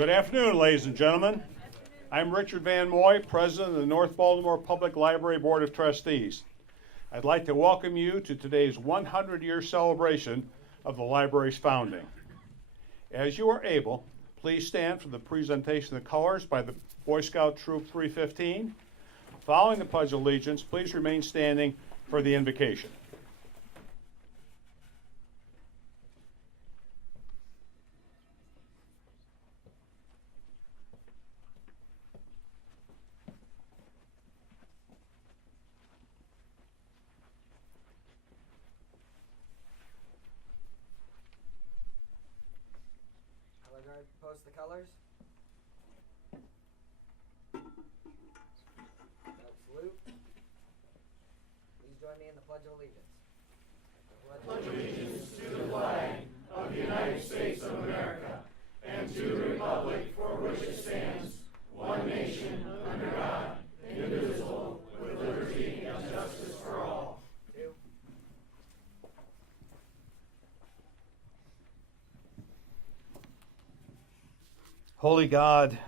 Good afternoon, ladies and gentlemen. I'm Richard Van Moy, President of the North Baltimore Public Library Board of Trustees. I'd like to welcome you to today's 100-year celebration of the library's founding. As you are able, please stand for the presentation of colors by the Boy Scout Troop 315. Following the Pledge of Allegiance, please remain standing for the invocation. Post the colors. Salute. Please join me in the Pledge of Allegiance. Pledge allegiance to the flag of the United States of America and to the republic for which it stands, one nation, under God, indivisible, with liberty and justice for all. Two. Holy God,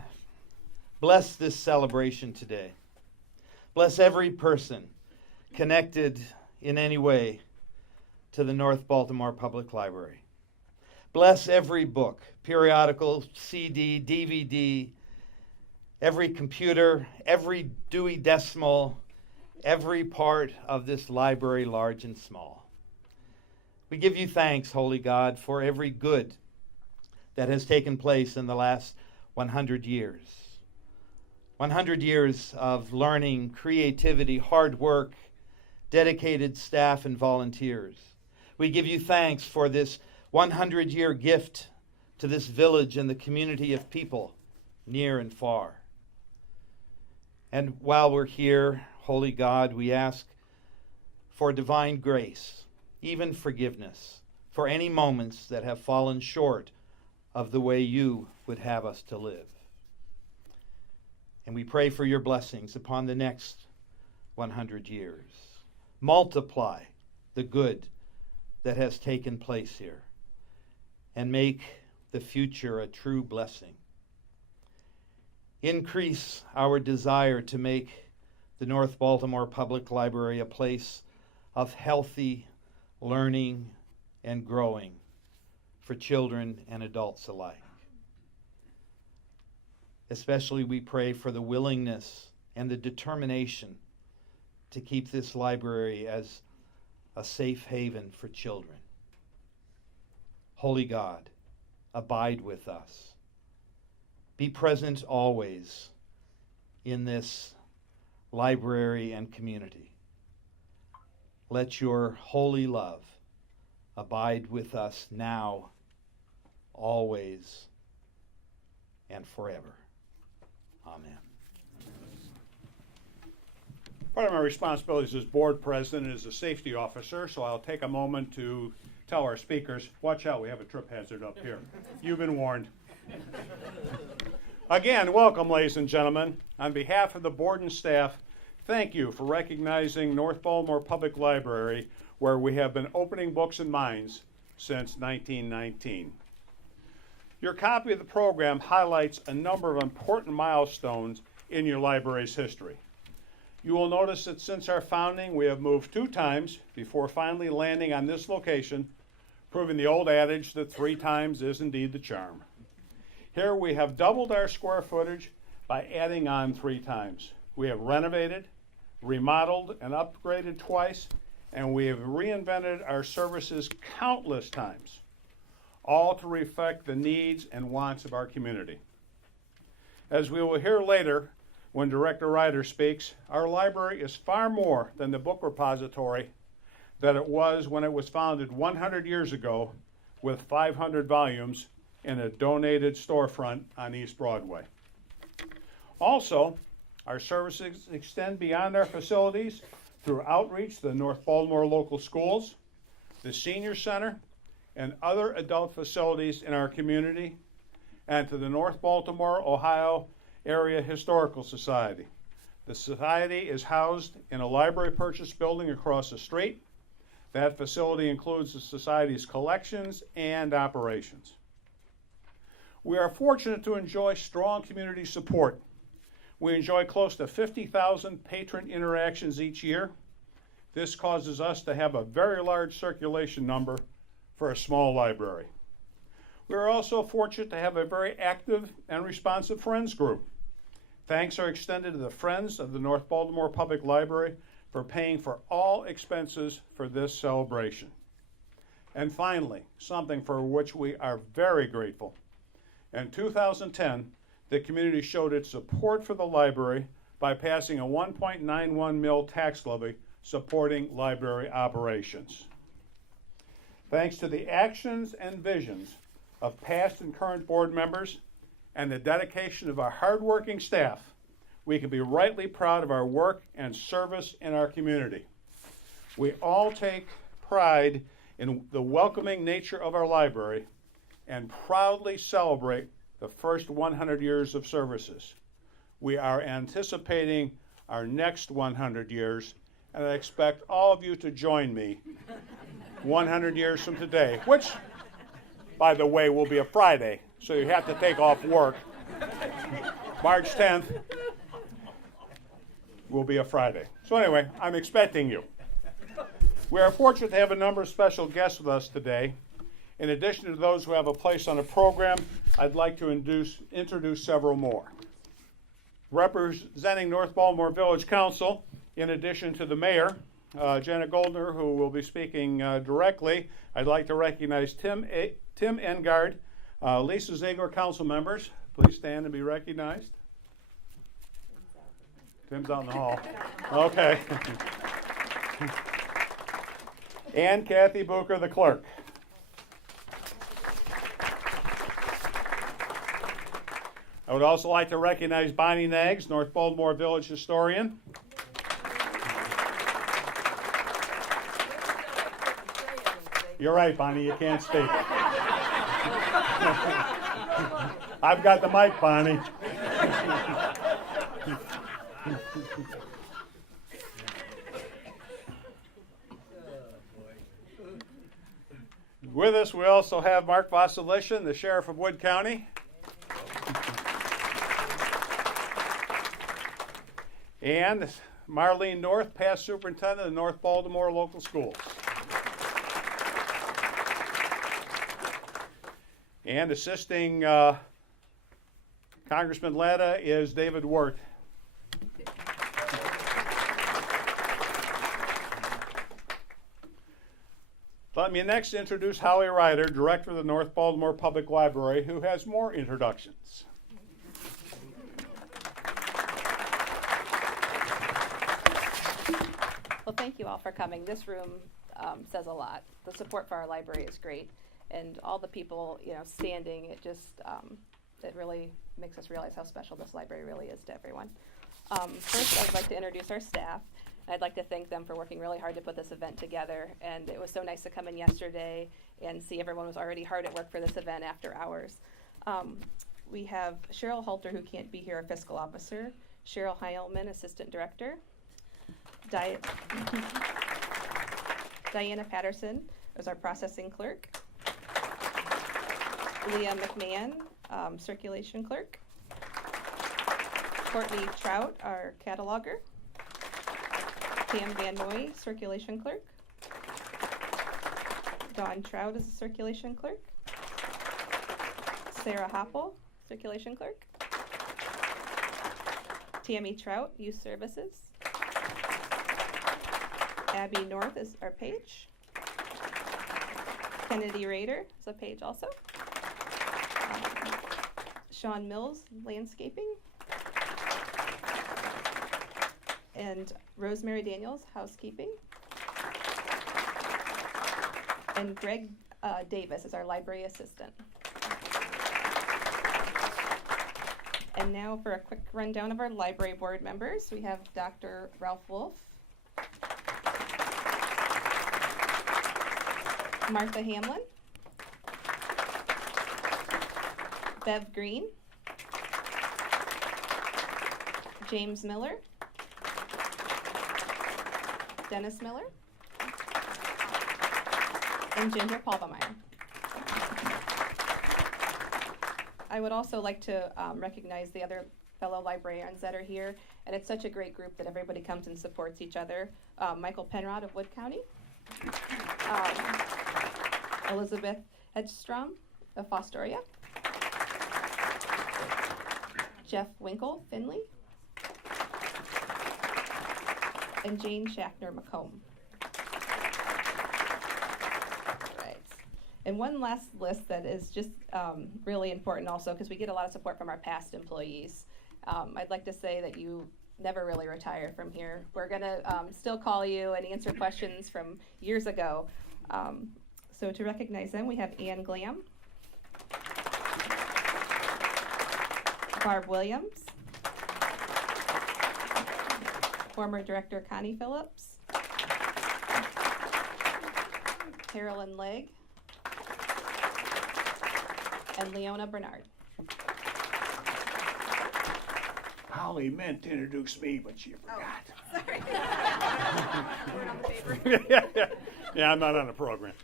bless this celebration today. Bless every person connected in any way to the North Baltimore Public Library. Bless every book, periodical, CD, DVD, every computer, every Dewey Decimal, every part of this library, large and small. We give you thanks, Holy God, for every good that has taken place in the last 100 years. 100 years of learning, creativity, hard work, dedicated staff and volunteers. We give you thanks for this 100-year gift to this village and the community of people near and far. And while we're here, Holy God, we ask for divine grace, even forgiveness, for any moments that have fallen short of the way you would have us to live. And we pray for your blessings upon the next 100 years. Multiply the good that has taken place here and make the future a true blessing. Increase our desire to make the North Baltimore Public Library a place of healthy learning and growing for children and adults alike. Especially we pray for the willingness and the determination to keep this library as a safe haven for children. Holy God, abide with us. Be present always in this library and community. Let your holy love abide with us now, always, and forever. Amen. Part of my responsibilities as board president is a safety officer, so I'll take a moment to tell our speakers, watch out, we have a trip hazard up here. You've been warned. Again, welcome, ladies and gentlemen. On behalf of the board and staff, thank you for recognizing North Baltimore Public Library, where we have been opening books and minds since 1919. Your copy of the program highlights a number of important milestones in your library's history. You will notice that since our founding, we have moved 2 times before finally landing on this location, proving the old adage that 3 times is indeed the charm. Here we have doubled our square footage by adding on 3 times. We have renovated, remodeled, and upgraded twice, and we have reinvented our services countless times, all to reflect the needs and wants of our community. As we will hear later when Director Ryder speaks, our library is far more than the book repository that it was when it was founded 100 years ago with 500 volumes in a donated storefront on East Broadway. Also, our services extend beyond our facilities through outreach to the North Baltimore local schools, the senior center, and other adult facilities in our community, and to the North Baltimore, Ohio Area Historical Society. The society is housed in a library purchase building across the street. That facility includes the society's collections and operations. We are fortunate to enjoy strong community support. We enjoy close to 50,000 patron interactions each year. This causes us to have a very large circulation number for a small library. We are also fortunate to have a very active and responsive Friends group. Thanks are extended to the Friends of the North Baltimore Public Library for paying for all expenses for this celebration. And finally, something for which we are very grateful. In 2010, the community showed its support for the library by passing a 1.91 mil tax levy supporting library operations. Thanks to the actions and visions of past and current board members and the dedication of our hardworking staff, we can be rightly proud of our work and service in our community. We all take pride in the welcoming nature of our library and proudly celebrate the first 100 years of services. We are anticipating our next 100 years, and I expect all of you to join me 100 years from today, which, by the way, will be a Friday, so you have to take off work. March 10th will be a Friday. So anyway, I'm expecting you. We are fortunate to have a number of special guests with us today. In addition to those who have a place on the program, I'd like to introduce several more. Representing North Baltimore Village Council, in addition to the mayor, Janet Goldner, who will be speaking directly, I'd like to recognize Tim Engard, Lisa Ziegler, council members. Please stand and be recognized. Tim's out in the hall. Okay. And Kathy Booker, the clerk. I would also like to recognize Bonnie Nags, North Baltimore Village historian. You're right, Bonnie, you can't speak. I've got the mic, Bonnie. With us, we also have Mark Vasilishin, the Sheriff of Wood County. And Marlene North, past Superintendent of North Baltimore Local Schools. And assisting Congressman Latta is David Wirt. Let me next introduce Holly Ryder, Director of the North Baltimore Public Library, who has more introductions. Well, thank you all for coming. This room says a lot. The support for our library is great, and all the people, standing, it just, it really makes us realize how special this library really is to everyone. First, I'd like to introduce our staff. I'd like to thank them for working really hard to put this event together, and it was so nice to come in yesterday and see everyone was already hard at work for this event after hours. We have Cheryl Halter, who can't be here, our fiscal officer, Cheryl Heilman, assistant director, Diana Patterson is our processing clerk, Leah McMahon, circulation clerk, Courtney Trout, our cataloger, Pam Van Noy, circulation clerk, Dawn Trout is the circulation clerk, Sarah Hoppel, circulation clerk, Tammy Trout, youth services, Abby North is our page, Kennedy Rader is a page also, Sean Mills, landscaping, and Rosemary Daniels, housekeeping, and Greg Davis is our library assistant. And now for a quick rundown of our library board members, we have Dr. Ralph Wolf, Martha Hamlin, Bev Green, James Miller, Dennis Miller, and Ginger Palvemeyer. I would also like to recognize the other fellow librarians that are here, and it's such a great group that everybody comes and supports each other. Michael Penrod of Wood County, Elizabeth Edstrom of Fostoria, Jeff Winkle, Finley, and Jane Shackner Macomb. Right. And one last list that is just really important also, because we get a lot of support from our past employees. I'd like to say that you never really retire from here. We're going to still call you and answer questions from years ago. So to recognize them, we have Ann Glam, Barb Williams, former Director Connie Phillips, Carolyn Legg, and Leona Bernard. Holly meant to introduce me, but she forgot. Sorry. We're on the paper. Yeah, I'm not on the program.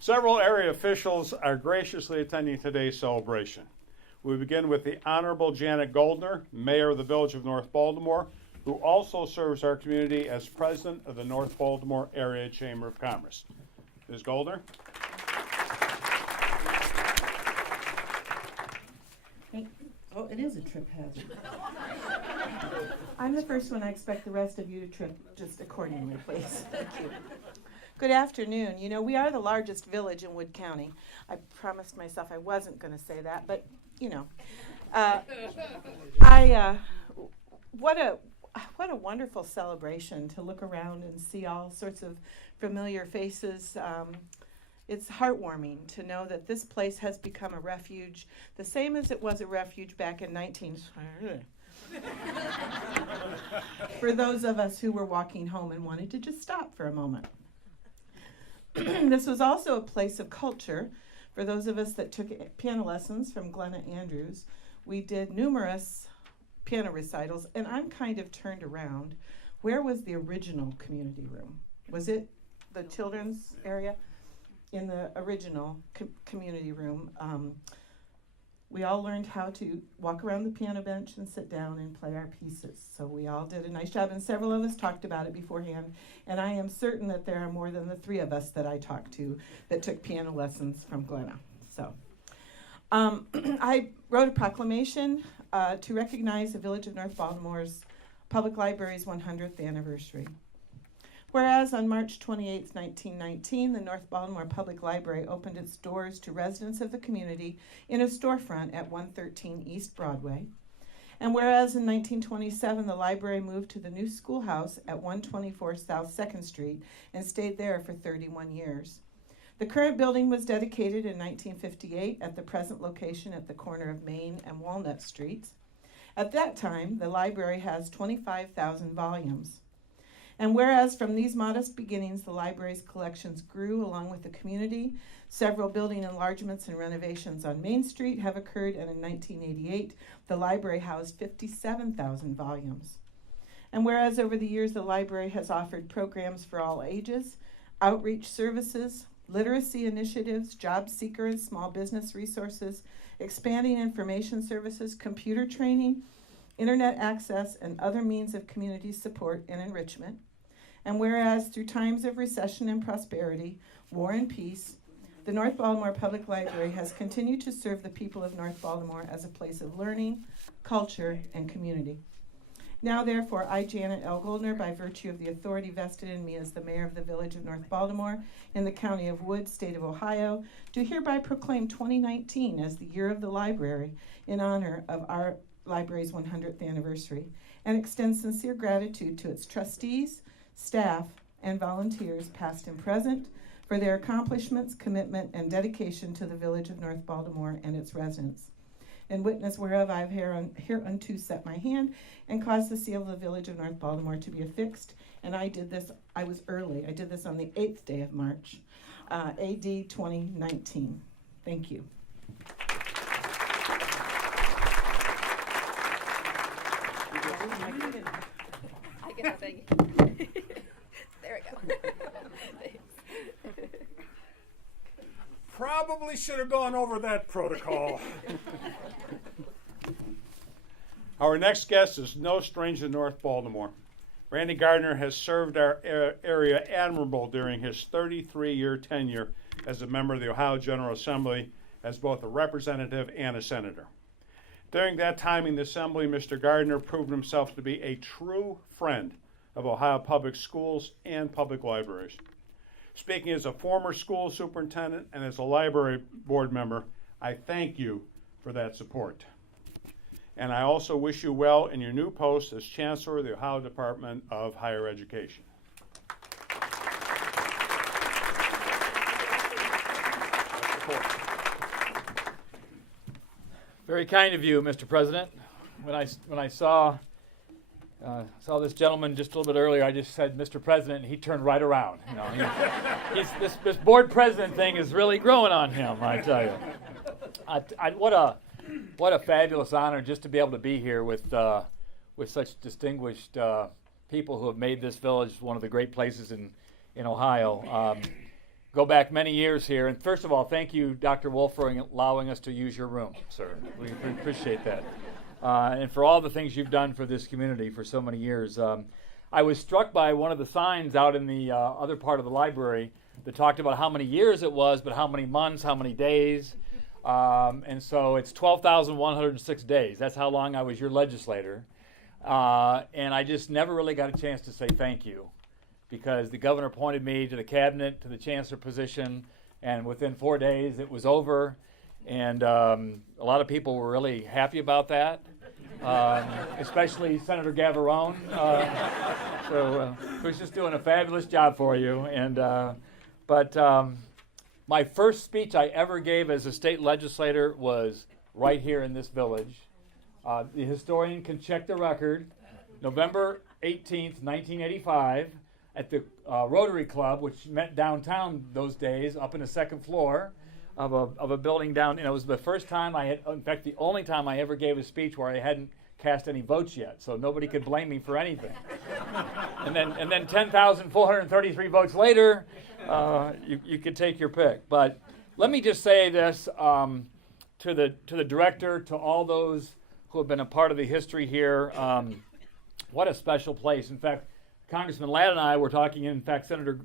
Several area officials are graciously attending today's celebration. We begin with the Honorable Janet Goldner, Mayor of the Village of North Baltimore, who also serves our community as President of the North Baltimore Area Chamber of Commerce. Ms. Goldner? Oh, it is a trip hazard. I'm the first one. I expect the rest of you to trip just accordingly, please. Thank you. Good afternoon. You know, we are the largest village in Wood County. I promised myself I wasn't going to say that, but, you know. What a wonderful celebration to look around and see all sorts of familiar faces. It's heartwarming to know that this place has become a refuge, the same as it was a refuge back in 19... for those of us who were walking home and wanted to just stop for a moment. This was also a place of culture. For those of us that took piano lessons from Glenna Andrews, we did numerous piano recitals, and I'm kind of turned around. Where was the original community room? Was it the children's area? In the original community room, we all learned how to walk around the piano bench and sit down and play our pieces. So we all did a nice job, and several of us talked about it beforehand. And I am certain that there are more than the three of us that I talked to that took piano lessons from Glenna. So I wrote a proclamation to recognize the Village of North Baltimore's Public Library's 100th anniversary. Whereas on March 28, 1919, the North Baltimore Public Library opened its doors to residents of the community in a storefront at 113 East Broadway. And whereas in 1927, the library moved to the new schoolhouse at 124 South 2nd Street and stayed there for 31 years. The current building was dedicated in 1958 at the present location at the corner of Main and Walnut Streets. At that time, the library has 25,000 volumes. And whereas from these modest beginnings, the library's collections grew along with the community, several building enlargements and renovations on Main Street have occurred, and in 1988, the library housed 57,000 volumes. And whereas over the years, the library has offered programs for all ages, outreach services, literacy initiatives, job seeker and small business resources, expanding information services, computer training, internet access, and other means of community support and enrichment. And whereas through times of recession and prosperity, war and peace, the North Baltimore Public Library has continued to serve the people of North Baltimore as a place of learning, culture, and community. Now, therefore, I, Janet L. Goldner, by virtue of the authority vested in me as the mayor of the Village of North Baltimore in the County of Wood, State of Ohio, do hereby proclaim 2019 as the year of the library in honor of our library's 100th anniversary, and extend sincere gratitude to its trustees, staff, and volunteers, past and present, for their accomplishments, commitment, and dedication to the Village of North Baltimore and its residents. In witness whereof I have hereunto set my hand and caused the seal of the Village of North Baltimore to be affixed. And I did this, I was early, I did this on the 8th day of March, AD 2019. Thank you. I get the thing. There we go. Thanks. probably should have gone over that protocol. Our next guest is no stranger to North Baltimore. Randy Gardner has served our area admirable during his 33-year tenure as a member of the Ohio General Assembly as both a representative and a senator. During that time in the Assembly, Mr. Gardner proved himself to be a true friend of Ohio public schools and public libraries. Speaking as a former school superintendent and as a library board member, I thank you for that support. And I also wish you well in your new post as Chancellor of the Ohio Department of Higher Education. Very kind of you, Mr. President. When I saw this gentleman just a little bit earlier, I just said, "Mr. President," and he turned right around. You know, this board president thing is really growing on him, I tell you. What a fabulous honor just to be able to be here with such distinguished people who have made this village one of the great places in Ohio. Go back many years here, and first of all, thank you, Dr. Wolf, for allowing us to use your room, sir. We appreciate that. And for all the things you've done for this community for so many years. I was struck by one of the signs out in the other part of the library that talked about how many years it was, but how many months, how many days. And so it's 12,106 days. That's how long I was your legislator. And I just never really got a chance to say thank you, because the governor appointed me to the cabinet, to the chancellor position, and within 4 days it was over. And a lot of people were really happy about that, especially Senator Gavarone. So who's just doing a fabulous job for you. But my first speech I ever gave as a state legislator was right here in this village. The historian can check the record. November 18th, 1985, at the Rotary Club, which met downtown those days, up in the second floor of a building down. And it was the first time I had, in fact, the only time I ever gave a speech where I hadn't cast any votes yet, so nobody could blame me for anything. and then 10,433 votes later, you could take your pick. But let me just say this to the director, to all those who have been a part of the history here. What a special place. In fact, Congressman Ladd and I were talking, in fact, Senator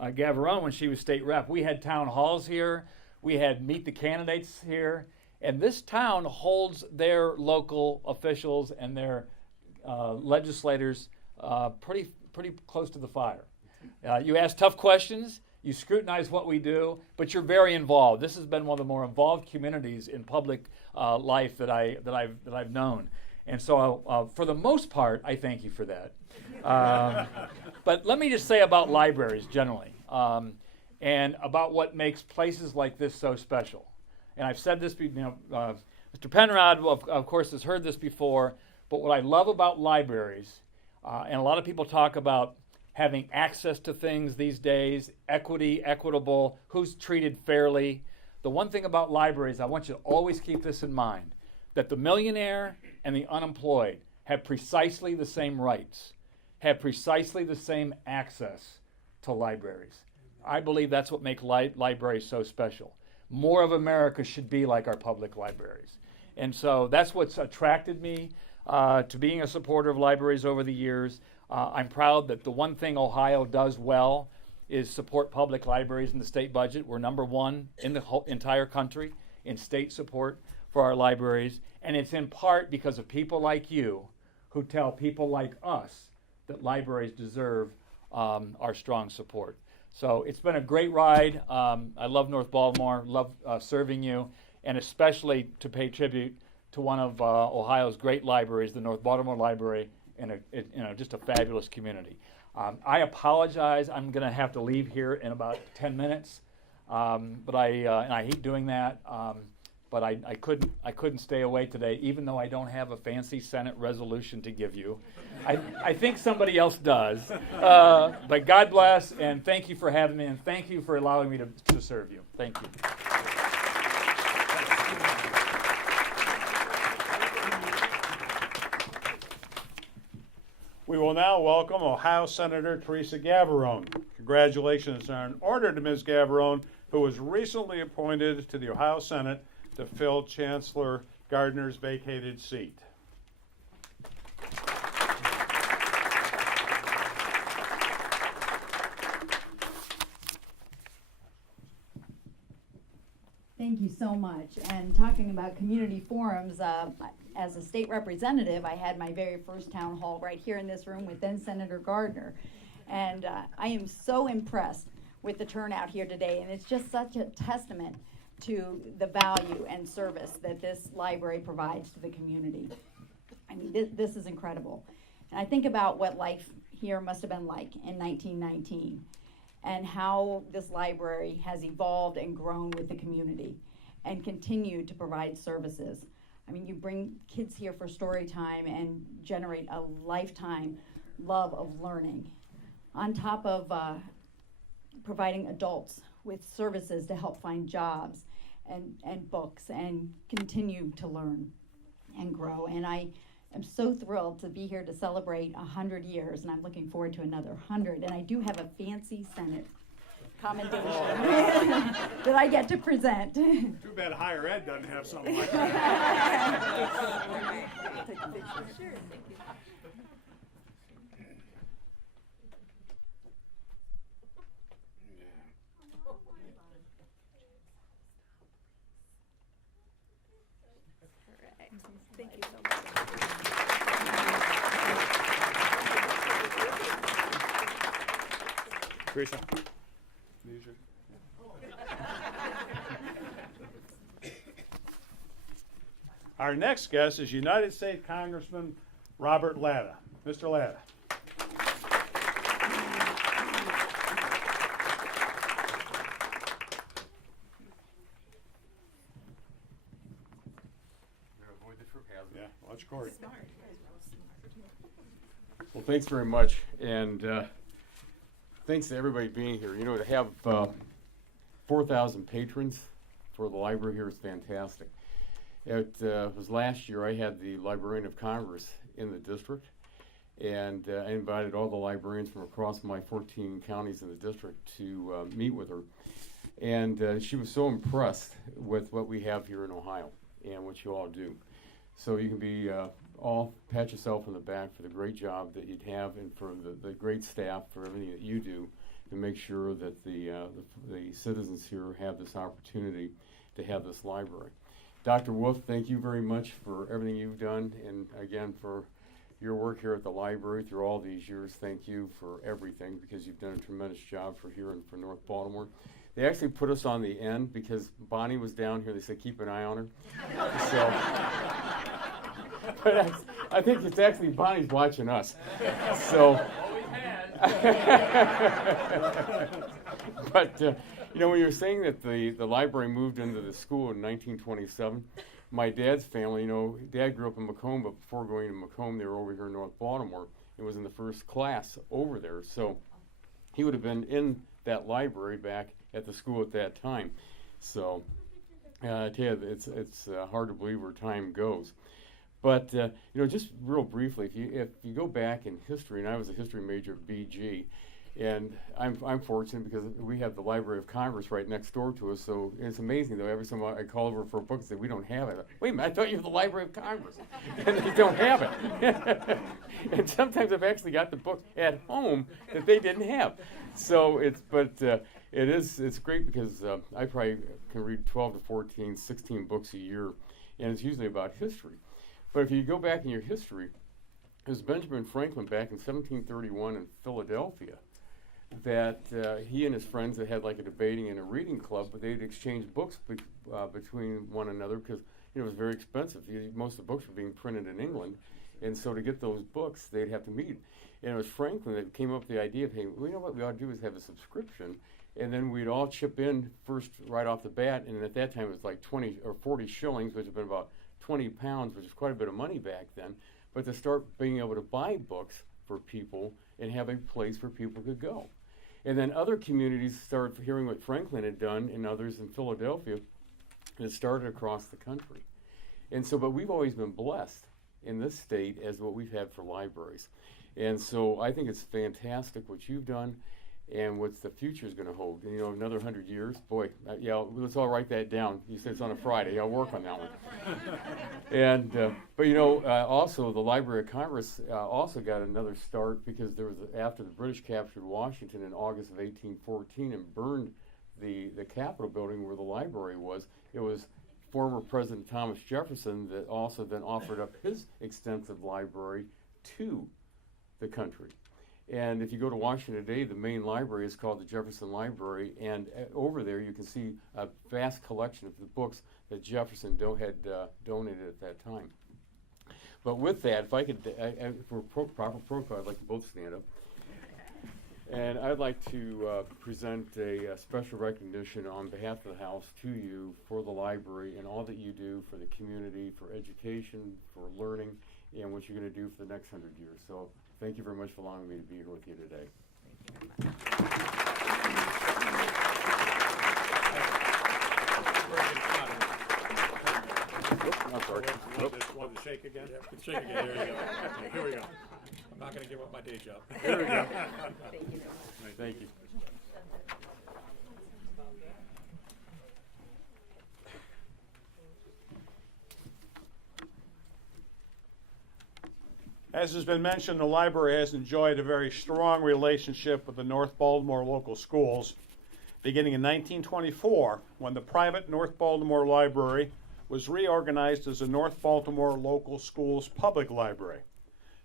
Gavarone, when she was state rep, we had town halls here. We had meet the candidates here. And this town holds their local officials and their legislators pretty close to the fire. You ask tough questions, you scrutinize what we do, but you're very involved. This has been one of the more involved communities in public life that I've known. And so for the most part, I thank you for that. But let me just say about libraries generally, and about what makes places like this so special. And I've said this, Mr. Penrod, of course, has heard this before, but what I love about libraries, and a lot of people talk about having access to things these days, equitable, who's treated fairly. The one thing about libraries, I want you to always keep this in mind, that the millionaire and the unemployed have precisely the same rights, have precisely the same access to libraries. I believe that's what makes libraries so special. More of America should be like our public libraries. And so that's what's attracted me to being a supporter of libraries over the years. I'm proud that the one thing Ohio does well is support public libraries in the state budget. We're number one in the whole entire country in state support for our libraries. And it's in part because of people like you who tell people like us that libraries deserve our strong support. So it's been a great ride. I love North Baltimore, love serving you, and especially to pay tribute to one of Ohio's great libraries, the North Baltimore Library, and just a fabulous community. I apologize. I'm going to have to leave here in about 10 minutes, but I hate doing that. But I couldn't stay away today, even though I don't have a fancy Senate resolution to give you. I think somebody else does. But God bless, and thank you for having me, and thank you for allowing me to serve you. Thank you. We will now welcome Ohio Senator Teresa Gavarone. Congratulations are in order to Ms. Gavarone, who was recently appointed to the Ohio Senate to fill Chancellor Gardner's vacated seat. Thank you so much. And talking about community forums, as a state representative, I had my very first town hall right here in this room with then Senator Gardner. And I am so impressed with the turnout here today. And it's just such a testament to the value and service that this library provides to the community. I mean, this is incredible. And I think about what life here must have been like in 1919. And how this library has evolved and grown with the community and continued to provide services. I mean, you bring kids here for story time and generate a lifetime love of learning, on top of providing adults with services to help find jobs and books and continue to learn and grow. And I am so thrilled to be here to celebrate 100 years, and I'm looking forward to another 100. And I do have a fancy Senate commendation that I get to present. Too bad higher ed doesn't have something like that. Thank you so much. Teresa. Our next guest is United States Congressman Robert Latta. Mr. Latta. Yeah, watch Corey. well, thanks very much, and thanks to everybody being here. You know, to have 4,000 patrons for the library here is fantastic. It was last year I had the Librarian of Congress in the district, and I invited all the librarians from across my 14 counties in the district to meet with her. And she was so impressed with what we have here in Ohio and what you all do. So you can be all pat yourself on the back for the great job that you'd have, and for the great staff for everything that you do to make sure that the citizens here have this opportunity to have this library. Dr. Wolf, thank you very much for everything you've done, and again for your work here at the library through all these years. Thank you for everything, because you've done a tremendous job for here and for North Baltimore. They actually put us on the end because Bonnie was down here. They said keep an eye on her. So, but I think it's actually Bonnie's watching us. So, but you know, when you're saying that the library moved into the school in 1927, my dad's family, you know, Dad grew up in Macomb, but before going to Macomb, they were over here in North Baltimore. It was in the first class over there, so he would have been in that library back at the school at that time. So, I tell you, it's hard to believe where time goes. But you know, just real briefly, if you go back in history, and I was a history major at BG, and I'm fortunate because we have the Library of Congress right next door to us. So it's amazing though. Every time I call over for a book and say we don't have it. Wait a minute, I thought you were the Library of Congress, and they don't have it. And sometimes I've actually got the book at home that they didn't have. So it's great because I probably can read 12 to 14, 16 books a year, and it's usually about history. But if you go back in your history, it was Benjamin Franklin back in 1731 in Philadelphia that he and his friends that had like a debating and a reading club, but they'd exchange books between one another because it was very expensive. Most of the books were being printed in England, and so to get those books, they'd have to meet. And it was Franklin that came up with the idea of, hey, well, you know what we ought to do is have a subscription, and then we'd all chip in first right off the bat, and at that time it was like 20 or 40 shillings, which would have been about 20 pounds, which is quite a bit of money back then, but to start being able to buy books for people and have a place where people could go. And then other communities started hearing what Franklin had done, and others in Philadelphia, and it started across the country. And so, but we've always been blessed in this state as what we've had for libraries. And so I think it's fantastic what you've done, and what's the future is going to hold. You know, another 100 years, boy, yeah, let's all write that down. You said it's on a Friday. I'll work on that one. And but you know, also the Library of Congress also got another start because there was after the British captured Washington in August of 1814 and burned the Capitol building where the library was. It was former President Thomas Jefferson that also then offered up his extensive library to the country. And if you go to Washington today, the main library is called the Jefferson Library, and over there you can see a vast collection of the books that Jefferson had donated at that time. But with that, if I could, for proper protocol, I'd like to both stand up. And I'd like to present a special recognition on behalf of the House to you for the library and all that you do for the community, for education, for learning, and what you're going to do for the next 100 years. So thank you very much for allowing me to be here with you today. I'm sorry. Want to shake again? Yeah, shake again. There you go. Here we go. I'm not going to give up my day job. There we go. Thank you. As has been mentioned, the library has enjoyed a very strong relationship with the North Baltimore local schools, beginning in 1924, when the private North Baltimore Library was reorganized as the North Baltimore Local Schools Public Library.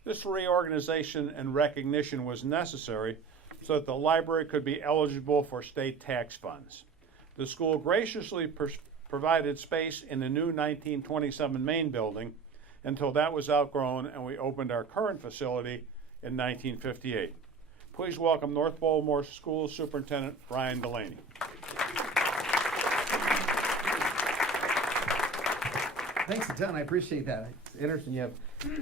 This reorganization and recognition was necessary so that the library could be eligible for state tax funds. The school graciously provided space in the new 1927 main building until that was outgrown and we opened our current facility in 1958. Please welcome North Baltimore School Superintendent Brian Delaney. Thanks a ton. I appreciate that. It's interesting. You have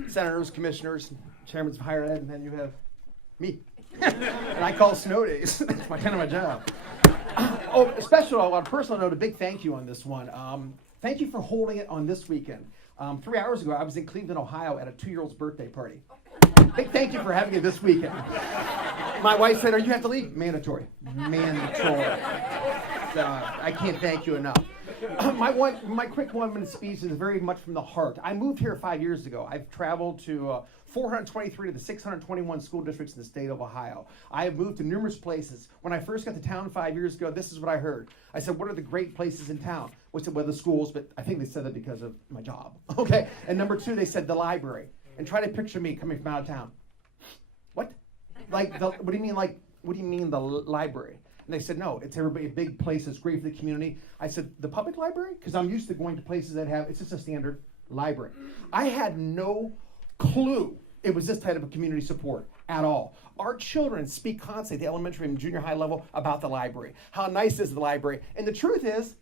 senators, commissioners, chairmen of higher ed, and then you have me. And I call snow days. That's kind of my job. On a personal note, a big thank you on this one. Thank you for holding it on this weekend. 3 hours ago, I was in Cleveland, Ohio at a 2-year-old's birthday party. Big thank you for having it this weekend. My wife said, "Are you have to leave?" Mandatory. I can't thank you enough. My quick 1-minute speech is very much from the heart. I moved here 5 years ago. I've traveled to 423 of the 621 school districts in the state of Ohio. I have moved to numerous places. When I first got to town 5 years ago, this is what I heard. I said, "What are the great places in town?" We said, "Well, the schools," but I think they said that because of my job. Okay. And number 2, they said the library. And try to picture me coming from out of town. What? What do you mean? What do you mean the library? And they said, "No, it's everybody, a big place. It's great for the community." I said, "The public library?" Because I'm used to going to places that it's just a standard library. I had no clue it was this type of community support at all. Our children speak constantly at the elementary and junior high level about the library. How nice is the library? And the truth is,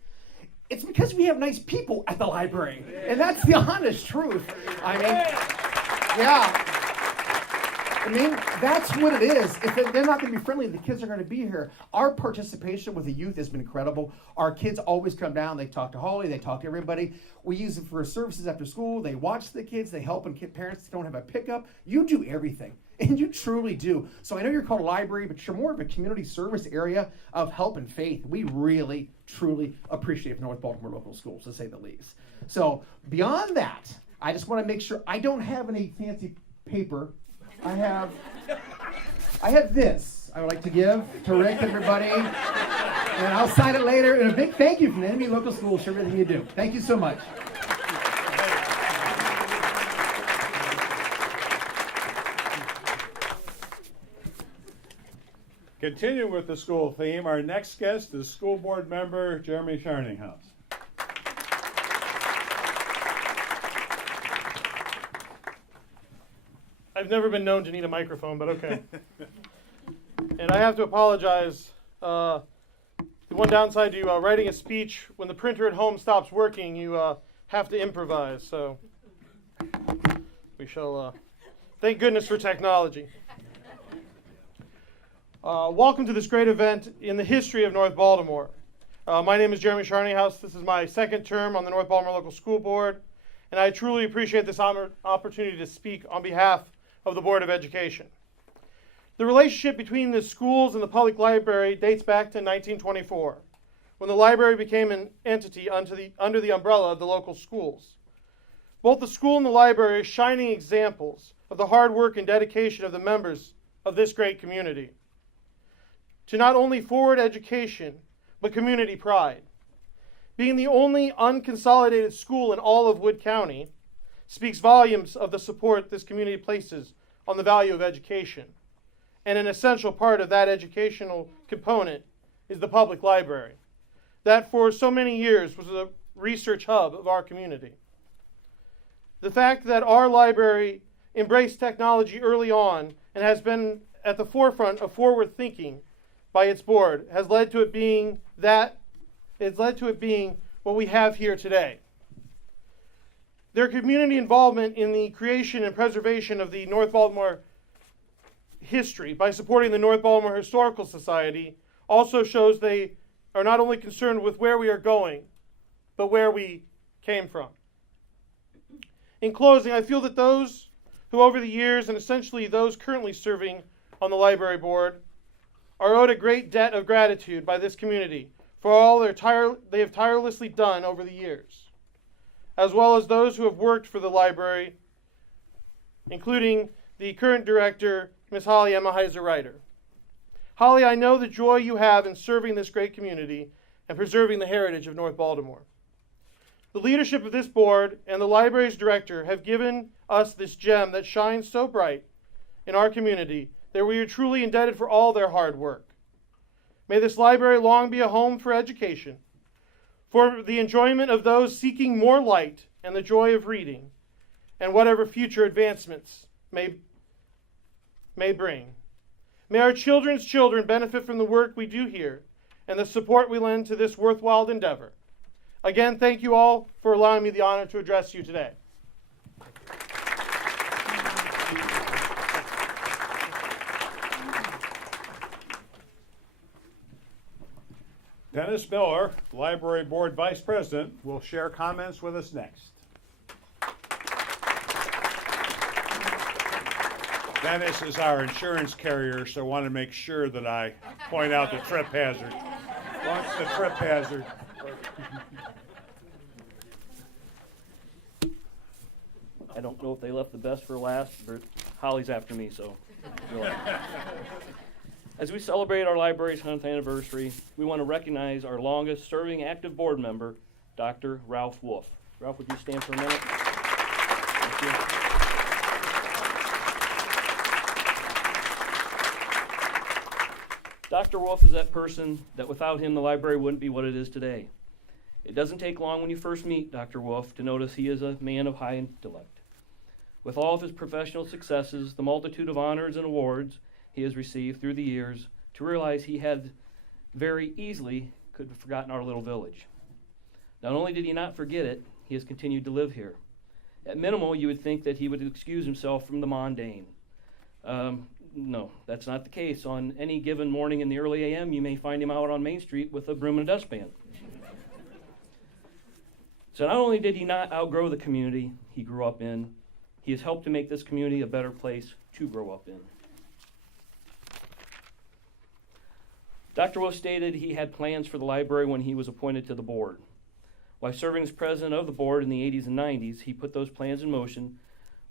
it's because we have nice people at the library. And that's the honest truth. That's what it is. If they're not going to be friendly, the kids are going to be here. Our participation with the youth has been incredible. Our kids always come down. They talk to Holly. They talk to everybody. We use it for services after school. They watch the kids. They help when parents don't have a pickup. You do everything, and you truly do. So I know you're called a library, but you're more of a community service area of help and faith. We really, truly appreciate North Baltimore Local Schools, to say the least. So beyond that, I just want to make sure I don't have any fancy paper. I have this I would like to give to Rick, everybody, and I'll sign it later. And a big thank you from the NB Local Schools for everything you do. Thank you so much. Continuing with the school theme, our next guest is school board member Jeremy Sharninghouse. I've never been known to need a microphone, but okay. And I have to apologize. The one downside to writing a speech, when the printer at home stops working, you have to improvise. So we shall thank goodness for technology. Welcome to this great event in the history of North Baltimore. My name is Jeremy Sharninghouse. This is my second term on the North Baltimore Local School Board, and I truly appreciate this opportunity to speak on behalf of the Board of Education. The relationship between the schools and the public library dates back to 1924, when the library became an entity under the umbrella of the local schools. Both the school and the library are shining examples of the hard work and dedication of the members of this great community to not only forward education, but community pride. Being the only unconsolidated school in all of Wood County speaks volumes of the support this community places on the value of education. And an essential part of that educational component is the public library, that for so many years was a research hub of our community. The fact that our library embraced technology early on and has been at the forefront of forward thinking by its board has led to it being what we have here today. Their community involvement in the creation and preservation of the North Baltimore history by supporting the North Baltimore Historical Society also shows they are not only concerned with where we are going, but where we came from. In closing, I feel that those who over the years, and essentially those currently serving on the library board, are owed a great debt of gratitude by this community for all they have tirelessly done over the years, as well as those who have worked for the library, including the current director, Ms. Holly Emma Heiser-Reiter. Holly, I know the joy you have in serving this great community and preserving the heritage of North Baltimore. The leadership of this board and the library's director have given us this gem that shines so bright in our community that we are truly indebted for all their hard work. May this library long be a home for education, for the enjoyment of those seeking more light and the joy of reading, and whatever future advancements may bring. May our children's children benefit from the work we do here and the support we lend to this worthwhile endeavor. Again, thank you all for allowing me the honor to address you today. Dennis Miller, Library Board Vice President, will share comments with us next. Dennis is our insurance carrier, so I want to make sure that I point out the trip hazard. What's the trip hazard? I don't know if they left the best for last, but Holly's after me, so good luck. As we celebrate our library's 100th anniversary, we want to recognize our longest serving active board member, Dr. Ralph Wolf. Ralph, would you stand for a minute? Thank you. Dr. Wolf is that person that without him the library wouldn't be what it is today. It doesn't take long when you first meet Dr. Wolf to notice he is a man of high intellect. With all of his professional successes, the multitude of honors and awards he has received through the years, to realize he had very easily could have forgotten our little village. Not only did he not forget it, he has continued to live here. At minimal, you would think that he would excuse himself from the mundane. No, that's not the case. On any given morning in the early a.m., you may find him out on Main Street with a broom and a dustpan. So not only did he not outgrow the community he grew up in, he has helped to make this community a better place to grow up in. Dr. Wolf stated he had plans for the library when he was appointed to the board. While serving as president of the board in the 80s and 90s, he put those plans in motion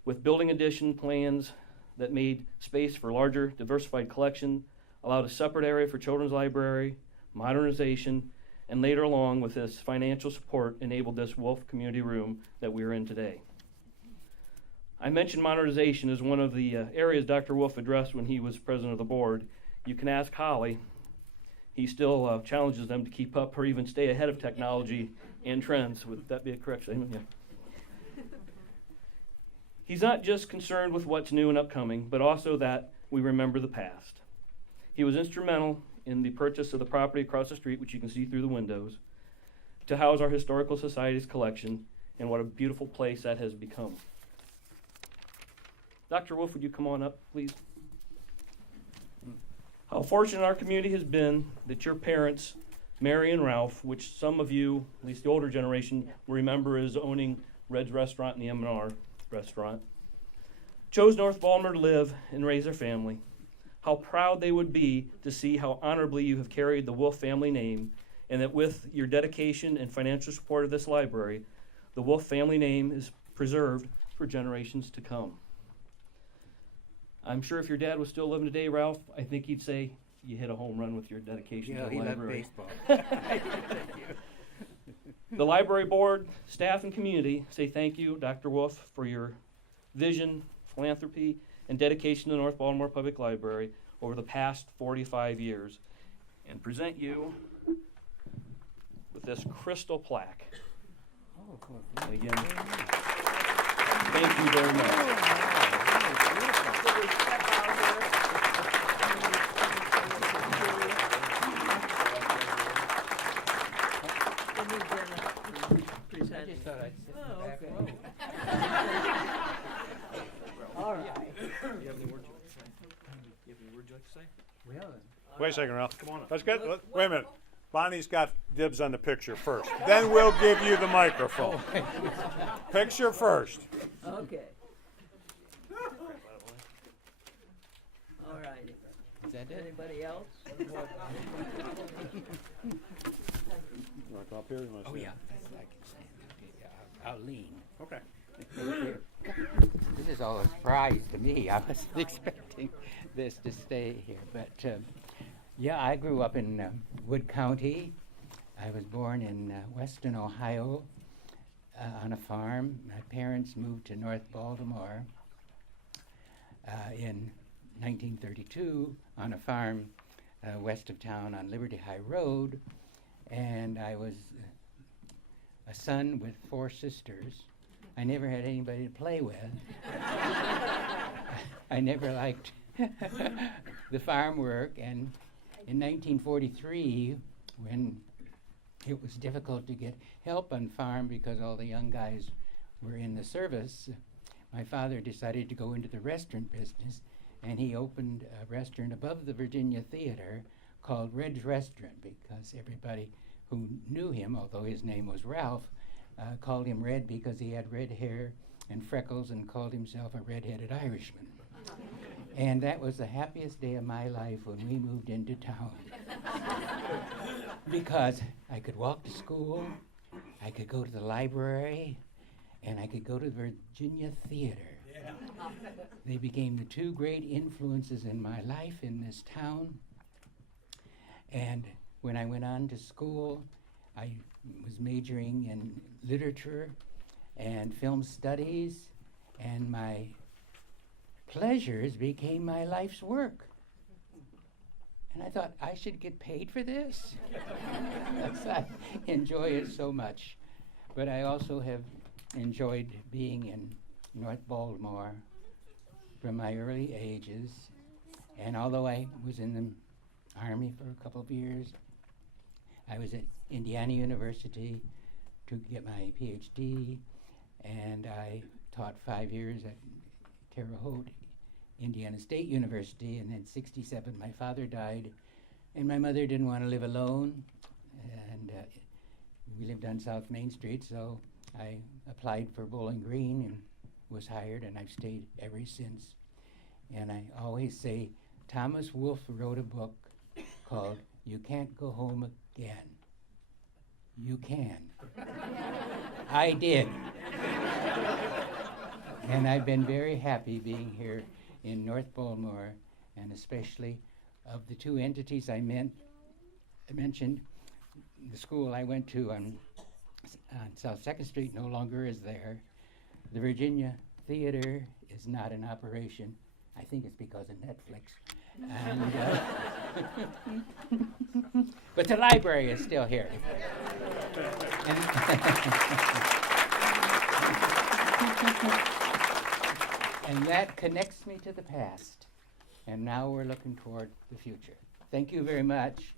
with building addition plans that made space for larger, diversified collection, allowed a separate area for children's library, modernization, and later along with this financial support enabled this Wolf Community Room that we are in today. I mentioned modernization as one of the areas Dr. Wolf addressed when he was president of the board. You can ask Holly. He still challenges them to keep up or even stay ahead of technology and trends. Would that be a correct statement? Yeah. He's not just concerned with what's new and upcoming, but also that we remember the past. He was instrumental in the purchase of the property across the street, which you can see through the windows, to house our Historical Society's collection, and what a beautiful place that has become. Dr. Wolf, would you come on up, please? How fortunate our community has been that your parents, Mary and Ralph, which some of you, at least the older generation, will remember as owning Red's Restaurant and the M&R Restaurant, chose North Baltimore to live and raise their family. how proud they would be to see how honorably you have carried the Wolf family name, and that with your dedication and financial support of this library, the Wolf family name is preserved for generations to come. I'm sure if your dad was still living today, Ralph, I think he'd say you hit a home run with your dedication to the library. The library board, staff, and community say thank you, Dr. Wolf, for your vision, philanthropy, and dedication to the North Baltimore Public Library over the past 45 years, and present you with this crystal plaque. And again, thank you very much. All right. You have any words you'd like to say? Wait a second, Ralph. Come on up. Let's get, wait a minute. Bonnie's got dibs on the picture first. Then we'll give you the microphone. Picture first. Okay. All righty. Is that it? Anybody else? You want to come up here? Or you want to Oh, stand? yeah. That's what I can stand. Okay, yeah, I'll lean. Okay. This is all a surprise to me. I wasn't expecting this to stay here. But yeah, I grew up in Wood County. I was born in western Ohio on a farm. My parents moved to North Baltimore in 1932 on a farm west of town on Liberty High Road. And I was a son with 4 sisters. I never had anybody to play with. I never liked the farm work, and in 1943, when it was difficult to get help on farm because all the young guys were in the service, my father decided to go into the restaurant business, and he opened a restaurant above the Virginia Theater called Red's Restaurant, because everybody who knew him, although his name was Ralph, called him Red because he had red hair and freckles and called himself a red-headed Irishman. And that was the happiest day of my life when we moved into town. Because I could walk to school, I could go to the library, and I could go to the Virginia Theater. Yeah. They became the 2 great influences in my life in this town. And when I went on to school, I was majoring in literature and film studies, and my pleasures became my life's work. And I thought, I should get paid for this? Because I enjoy it so much. But I also have enjoyed being in North Baltimore from my early ages. And although I was in the Army for a couple of years, I was at Indiana University to get my PhD, and I taught 5 years at Terre Haute, Indiana State University, and then 67 my father died, and my mother didn't want to live alone, and we lived on South Main Street, so I applied for Bowling Green and was hired, and I've stayed ever since. And I always say, Thomas Wolfe wrote a book called You Can't Go Home Again. You can. I did. And I've been very happy being here in North Baltimore, and especially of the 2 entities I mentioned. The school I went to on South 2nd Street no longer is there. The Virginia Theater is not in operation. I think it's because of Netflix. And, but the library is still here. And that connects me to the past. And now we're looking toward the future. Thank you very much.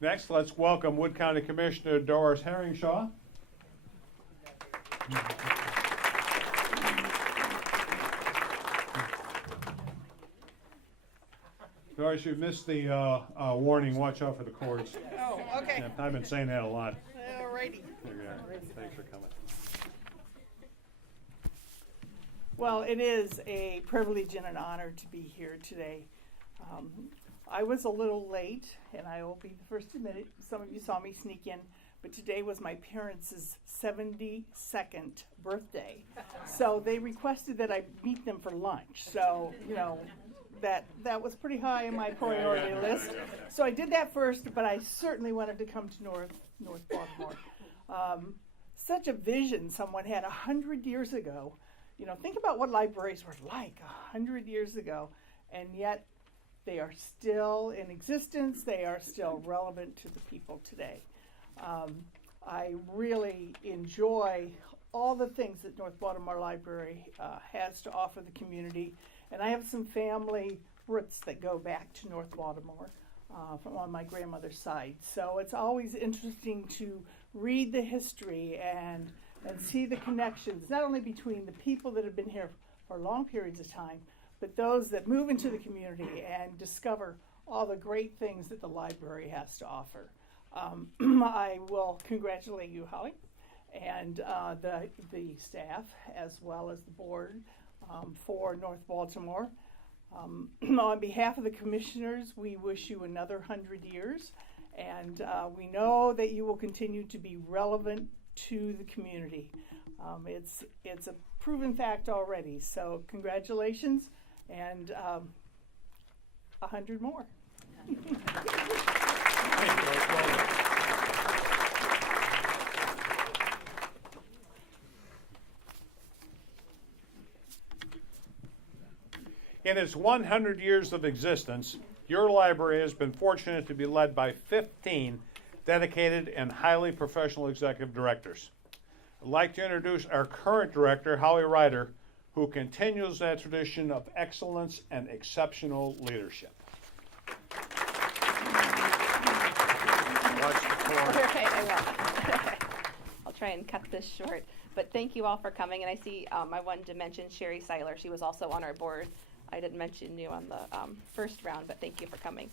Next, let's welcome Wood County Commissioner Doris Herringshaw. Doris, you missed the warning. Watch out for the cords. Oh, okay. Yeah, I've been saying that a lot. Alrighty. There you are. Thanks for coming. Well, it is a privilege and an honor to be here today. I was a little late, and I will be the first to admit it. Some of you saw me sneak in, but today was my parents' 72nd birthday. So they requested that I meet them for lunch. So, you know, that was pretty high on my priority list. So I did that first, but I certainly wanted to come to North Baltimore. Such a vision someone had 100 years ago. You know, think about what libraries were like 100 years ago, and yet they are still in existence. They are still relevant to the people today. I really enjoy all the things that North Baltimore Library has to offer the community, and I have some family roots that go back to North Baltimore from on my grandmother's side. So it's always interesting to read the history and see the connections, not only between the people that have been here for long periods of time, but those that move into the community and discover all the great things that the library has to offer. I will congratulate you, Holly, and the staff, as well as the board for North Baltimore. On behalf of the commissioners, we wish you another 100 years, and we know that you will continue to be relevant to the community. It's a proven fact already, so congratulations, and 100 more. In its 100 years of existence, your library has been fortunate to be led by 15 dedicated and highly professional executive directors. I'd like to introduce our current director, Holly Ryder, who continues that tradition of excellence and exceptional leadership. Watch the cord. Okay, I will. I'll try and cut this short. But thank you all for coming. And I see I wanted to mention Sherry Seiler. She was also on our board. I didn't mention you on the first round, but thank you for coming.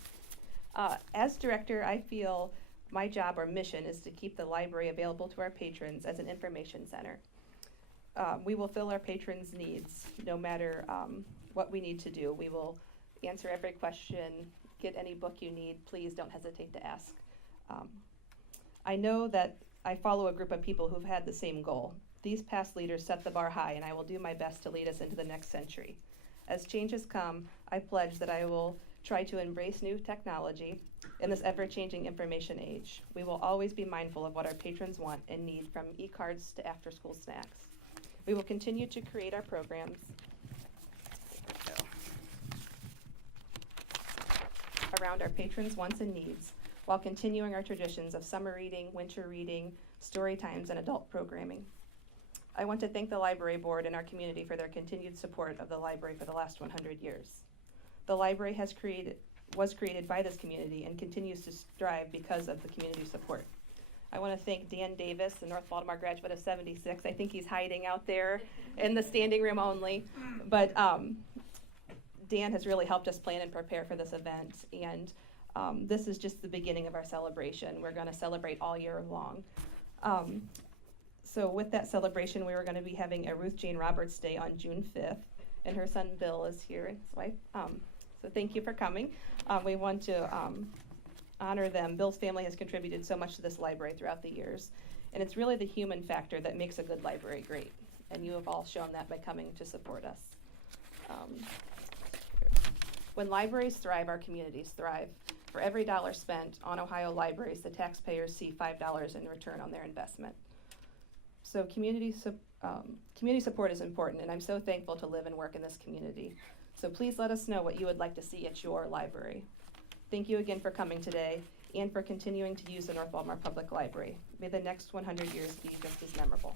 As director, I feel my job or mission is to keep the library available to our patrons as an information center. We will fill our patrons' needs no matter what we need to do. We will answer every question, get any book you need. Please don't hesitate to ask. I know that I follow a group of people who've had the same goal. These past leaders set the bar high, and I will do my best to lead us into the next century. As changes come, I pledge that I will try to embrace new technology in this ever-changing information age. We will always be mindful of what our patrons want and need, from e-cards to after-school snacks. We will continue to create our programs around our patrons' wants and needs, while continuing our traditions of summer reading, winter reading, story times, and adult programming. I want to thank the library board and our community for their continued support of the library for the last 100 years. The library was created by this community and continues to strive because of the community support. I want to thank Dan Davis, the North Baltimore graduate of 76. I think he's hiding out there in the standing room only. But Dan has really helped us plan and prepare for this event. And this is just the beginning of our celebration. We're going to celebrate all year long. So with that celebration, we were going to be having a Ruth Jane Roberts Day on June 5th. And her son Bill is here, and his wife. So thank you for coming. We want to honor them. Bill's family has contributed so much to this library throughout the years. And it's really the human factor that makes a good library great. And you have all shown that by coming to support us. When libraries thrive, our communities thrive. For every dollar spent on Ohio libraries, the taxpayers see $5 in return on their investment. So community support is important, and I'm so thankful to live and work in this community. So please let us know what you would like to see at your library. Thank you again for coming today and for continuing to use the North Baltimore Public Library. May the next 100 years be just as memorable.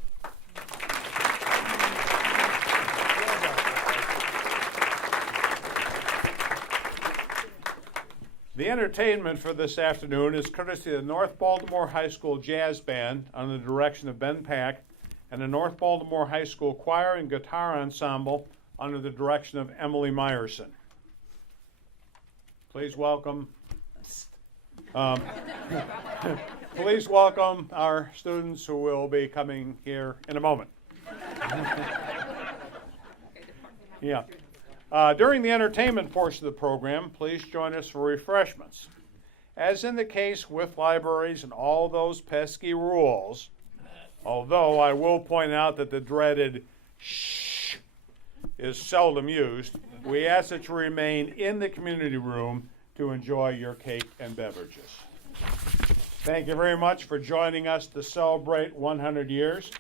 The entertainment for this afternoon is courtesy of the North Baltimore High School Jazz Band under the direction of Ben Pack, and the North Baltimore High School Choir and Guitar Ensemble under the direction of Emily Meyerson. Please welcome. Please welcome our students who will be coming here in a moment. Yeah. During the entertainment portion of the program, please join us for refreshments. As in the case with libraries and all those pesky rules, although I will point out that the dreaded shh is seldom used, we ask that you remain in the community room to enjoy your cake and beverages. Thank you very much for joining us to celebrate 100 years.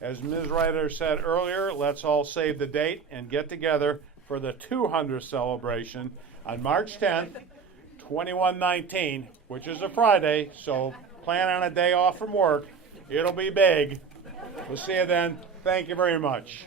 As Ms. Ryder said earlier, let's all save the date and get together for the 200th celebration on March 10th, 2119, which is a Friday, so plan on a day off from work. It'll be big. We'll see you then. Thank you very much.